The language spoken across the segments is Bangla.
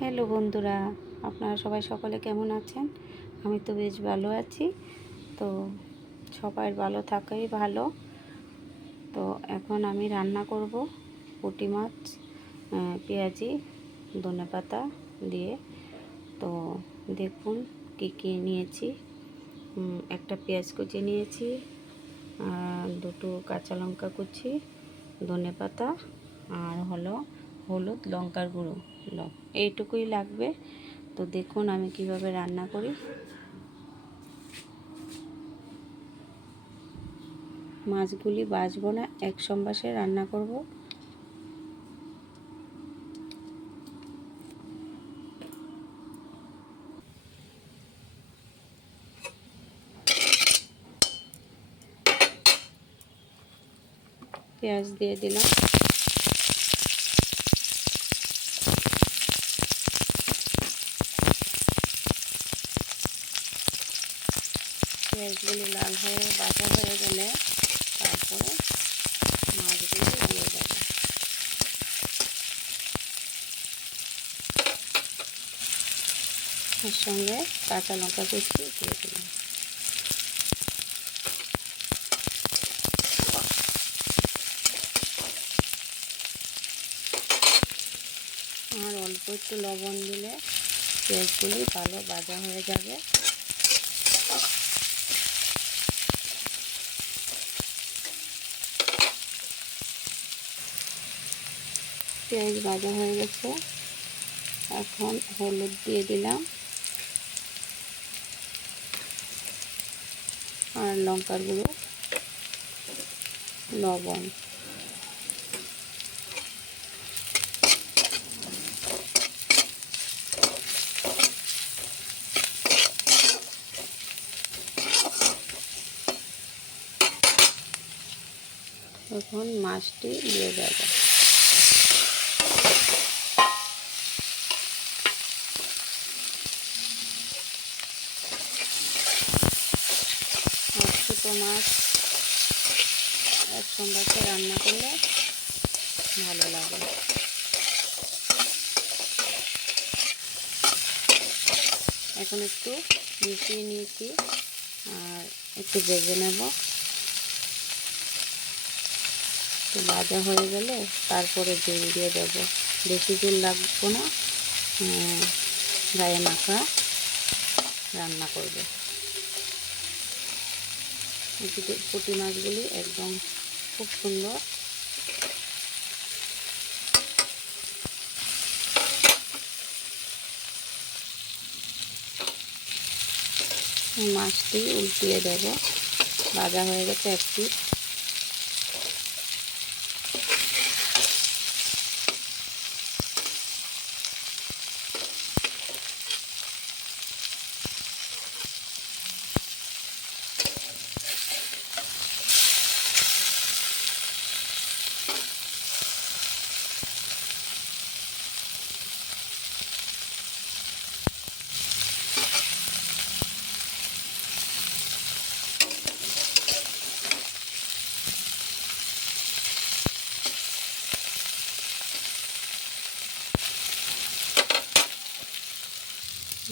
হ্যালো বন্ধুরা, আপনারা সবাই সকলে কেমন আছেন? আমি তো বেশ ভালো আছি। তো সবাই ভালো থাকাই ভালো। তো এখন আমি রান্না করব পুঁটি মাছ, পেঁয়াজি, ধনেপাতা দিয়ে। তো দেখুন কি কি নিয়েছি। একটা পেঁয়াজ কুচি নিয়েছি, দুটো কাঁচা লঙ্কা কুচি, ধনেপাতা, আর হলো হলুদ, লঙ্কার গুঁড়ো, এইটুকুই লাগবে। তো দেখুন আমি কিভাবে রান্না করি। মাছগুলি ভাজবো না, এক সম্বাসে রান্না করব। পেঁয়াজ দিয়ে দিলাম, পেঁয়াজগুলি লাল হয়ে ভাজা হয়ে গেলে তারপরে মাছগুলি দিয়ে দেব। এর সঙ্গে কাঁচা লঙ্কা কুচি দিয়ে দিলাম। আর অল্প একটু লবণ দিলে পেঁয়াজগুলি ভালো ভাজা হয়ে যাবে। পেঁয়াজ ভাজা হয়ে গেছে, এখন হলুদ দিয়ে দিলাম আর লঙ্কার গুঁড়ো, লবণ। এখন মাছটি দিয়ে দেব। ছোটো মাছ একসঙ্গে রান্না করলে ভালো লাগে। এখন একটু মিশিয়ে নিয়েছি আর একটু ভেজে নেব। তো ভাজা হয়ে গেলে তারপরে ঝোল দিয়ে দেব। বেশি ঝোল লাগবে না, গায়ে মাখা রান্না করবে। পুঁটি মাছগুলি একদম খুব সুন্দর। মাছটি উল্টিয়ে দেব। ভাজা হয়ে গেছে এক পিঠ।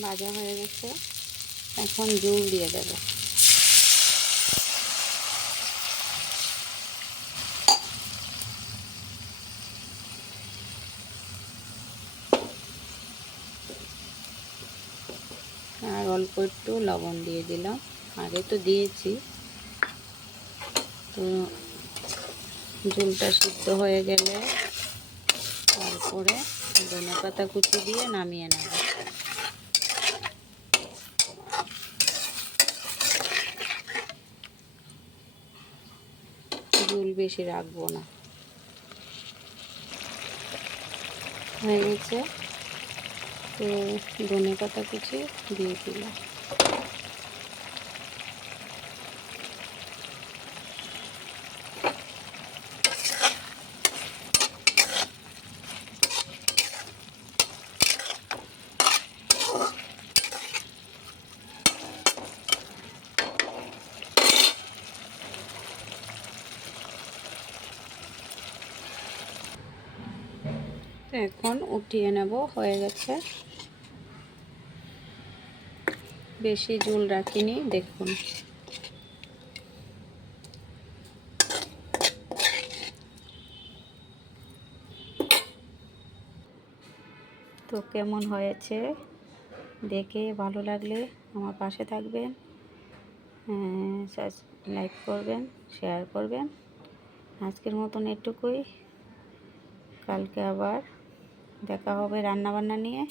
ভাজা হয়ে গেছে, এখন ঝোল দিয়ে দেব। আর অল্প একটু লবণ দিয়ে দিলাম, আগে তো দিয়েছি। তো ঝোলটা সিদ্ধ হয়ে গেলে তারপরে ধনেপাতা কুচি দিয়ে নামিয়ে নেব। ঝোল বেশি রাখবো না। হয়ে গেছে, তো ধনেপাতা কুচি দিয়ে দিলাম। তো এখন উঠিয়ে নেব, হয়ে গেছে। বেশি ঝোল রাখিনি, দেখুন। তো কেমন হয়েছে দেখে ভালো লাগলে আমার পাশে থাকবেন, লাইক করবেন, শেয়ার করবেন। আজকের মতন এটুকুই, কালকে আবার দেখা হবে রান্নাবান্না নিয়ে।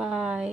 বাই।